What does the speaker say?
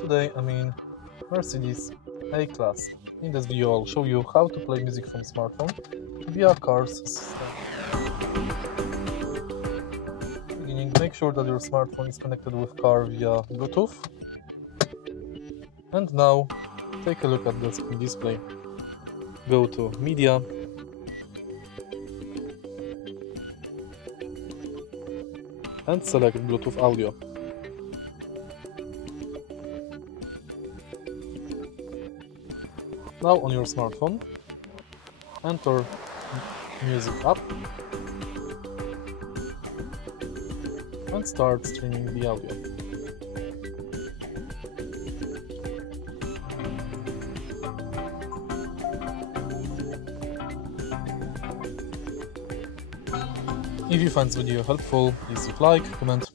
Today I'm in Mercedes A Class. In this video I'll show you how to play music from smartphone via car's system. Beginning, make sure that your smartphone is connected with car via Bluetooth. And now take a look at the screen display. Go to Media, and select Bluetooth audio. Now on your smartphone, enter Music app and start streaming the audio. If you find this video helpful, please leave like, comment,